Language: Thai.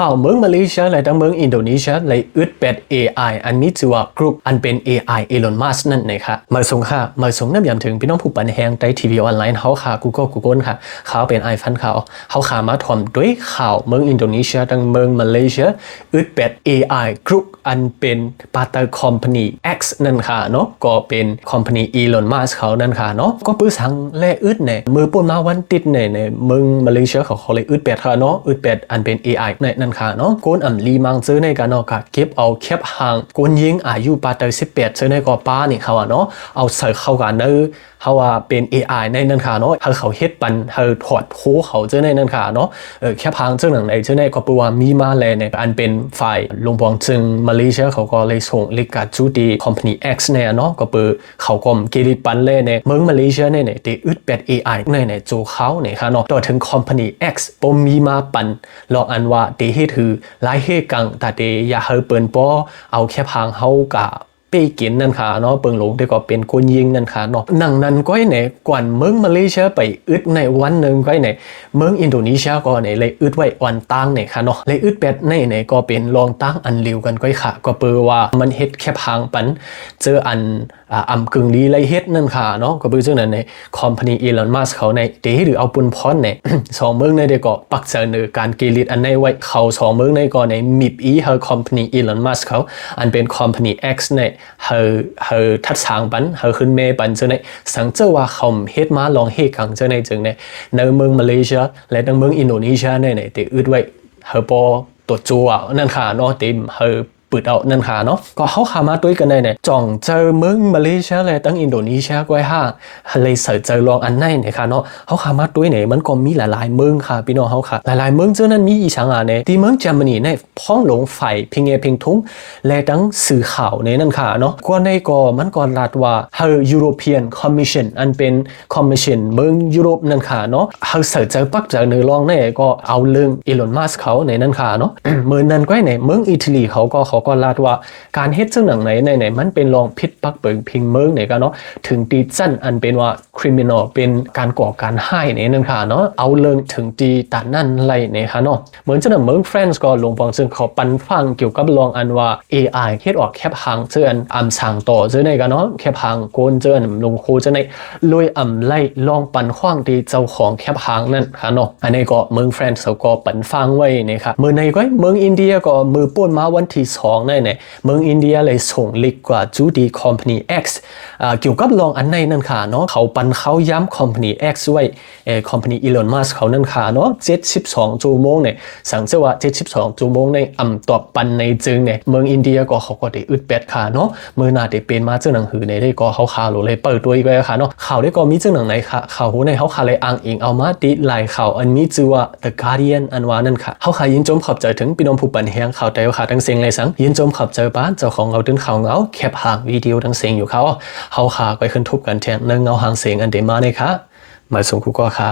ข่าวเมืองมาเลเซียและทั้งเมืองอินโดนีเซียเลยอึดเป็ด AI อันนี้ชื่อว่ากรุ๊ปอันเป็น AI อีลอนมัสนั่นเองค่ะมาส่งน้ำยำถึงพี่น้องผู้ปันแหงใต้ทีวีออนไลน์เขาค่ะ Google ค่ะเขาเป็นไอฟันเขาขามาทอมด้วยข่าวเมืองอินโดนีเซียทั้งเมืองมาเลเซียอึดเป็ด AI กรุ๊ปอันเป็นปาร์ตเตอร์คอมพานี X นั่นค่ะเนาะก็เป็นคอมพานีอีลอนมัสเขานั่นค่ะเนาะก็ปื้อสังแล่อึดเนี่ยมือปุ่นมาวันติดในเมืองมาเลเซียเขาเลยอึดเป็ดค่ะเนาะอึดเป็ดอันเป็น AI นั่นค่ะเนาะโกนลีมังเจอในการเนาะค่ะเก็บเอาแคบห่างโกนยิงอายุปาเตอร์18เจอในก็ป้านี่เขาเนาะเอาใส่เข้ากันเนอเขาว่าเป็น AI ในนั่นค่ะเนาะเขาเฮ็ดปันเขาถอดโคเขาเจอในนั่นค่ะเนาะแค่พังเจอหนังในเจอในก็ปว่ามีมาแลเนี่ยอันเป็นฝ่ายลงบองจึงมาเลเซียเขาก็เลยส่งลิกาจูดีคอมพานี X เนี่ยเนาะก็ปือเขาก็เกลิปันเลยเนี่ยเมืองมาเลเซียเนี่ยที่อึดเป็ด AI เนี่ยโจเขาเนี่ยค่ะเนาะต่อถึงคอมพานี X ปมมีมาปันลองอันว่าที่เฮ็ดคือหลายเฮ็ดกังแต่ที่อย่าเฮาเปิ้นป้อเอาแค่พังเฮากะไปกินนั่นค่ะเนาะเปิงหลงได้ก็เป็นคนยิงนั่นค่ะเนาะนั่งนั้นก็เนี่ยกวนเมืองมาเลเซียไปอึดในวันหนึ่งก็เนี่ยเมืองอินโดนีเซียก็เนี่ยเลยอึดไว้วันตั้งเนี่ยค่ะเนาะเลยอึดเป็ดเนี่ยก็เป็นรองตั้งอันเร็วกันก็ค่ะก็เปิดว่ามันเฮ็ดแค่พังปันเจออันกึ่งดีเลยเฮ็ดนั่นค่ะเนาะก็เปิดเจอนั้นในคอมพานีอีลอนมัสเขาในเดหรือเอาปุ่นพรเนี่ยสองเมืองในเด็กก็ปักเสนอการเกลิดอันในไว้เขาสองเมืองในก็ในมิบเฮอคอมพานีอีลอนมัสเขาอันเป็นคอมพานี X เนี่ยเฮอทัดสางปันเฮอขึ้นเมปันเจอในสังเจอว่าเขาเฮ็ดมาลองเฮ็ดกังเจอในจึงในเมืองมาเลเซียและในเมืองอินโดนีเซียเนี่ยที่อึดไว้เฮอปอตัวจัวนั่นค่ะเนาะที่เฮอปืดเอานั่นค่ะเนาะก็เขาขามาด้วยกันเนี่ยจ่องเจอเมืองมาเลเซียและตั้งอินโดนีเซียก็ห้าเลยเสิร์ชเจอลองอันไหนเนี่ยค่ะเนาะเขาขามาด้วยเนี่ยมันก็มีหลายๆเมืองค่ะพี่น้องเขาค่ะหลายๆเมืองเจอนั้นมีอีสังเนี่ยที่เมืองเยอรมนีเนี่ยพ้องหลงไฟพิงเพิงทุ่งและตั้งสื่อข่าวในนั่นค่ะเนาะก็ในก็มันก็รัดว่าเฮอ European Commission อันเป็น Commission เมืองยุโรปนั่นค่ะเนาะเฮอเสิร์ชเจอปักเจอเนื้อลองเนี่ยก็เอาเรื่องอีลอนมัสเขาในนั่นค่ะเนาะเมืองนั้นก็ในเมืองอิตาลีเขาก็ลาดว่าการเฮ็ดซึ่งหนังไหนมันเป็นรองพิษปักเปิงพิงเมืองไหนกันเนาะถึงตีจั่นอันเป็นว่า criminal เป็นการก่อการให้ในนั่นค่ะเนาะเอาเรื่องถึงตีตัดนั่นไรเนี่ยค่ะเนาะเหมือนเจ้าหน้าเมือง France ก็ลงปองซึ่งเขาปันฟังเกี่ยวกับรองอันว่า AI เฮ็ดออกแคบหางเจออันสั่งต่อเจอในกันเนาะแคบหางโกนเจออันลงโคเจอในลอยไล่ลองปันขว้างตีเจ้าของแคบหางนั่นค่ะเนาะอันนี้ก็เมือง France เขาก็ปันฟังไว้นะคะเมืองในก็เมืองอินเดียก็มือป่นมาวันที่2ในเมืองอินเดียเลยส่งลิกกว่าจูดีคอมพานี X เกี่ยวกับรองอันในนั่นค่ะเนาะเขาปันเขาย้ำคอมพานี X ไว้คอมพานีอีลอนมัสเขานั่นค่ะเนาะ72ชั่วโมงเนี่ยสังเกตว่า72ชั่วโมงในตอบปันในจึงเนี่ยเมืองอินเดียก็เขาก็ได้อึดเป็ดค่ะเนาะเมื่อนาได้เป็นมาเจ้าหนังหือในได้ก็เขาข่าวเลยเปิดตัวอีกแล้วค่ะเนาะข่าวได้ก็มีเจ้าหนังไหนค่ะข่าวหูในเขาข่าวเลยอ้างอิงเอามาติหลายข่าวอันมีชื่อว่า The Guardian อันว่านั่นค่ะเขาข่าวยินจมขอบใจถึงพี่น้องผู้ปันแหงข่าวแต่ว่าข่าวทั้งเสียงเลยสังยินจมขอบใจบ้านเจ้าของเราดึงข่าวเงาแคบหางวิดีโอทั้งเสียงอยู่เขาข่าวไปขึ้นทุบกันแทนเนื้อเงาหางเสียงอันเดมาเนี่ยค่ะมาส่งกูก็ค่ะ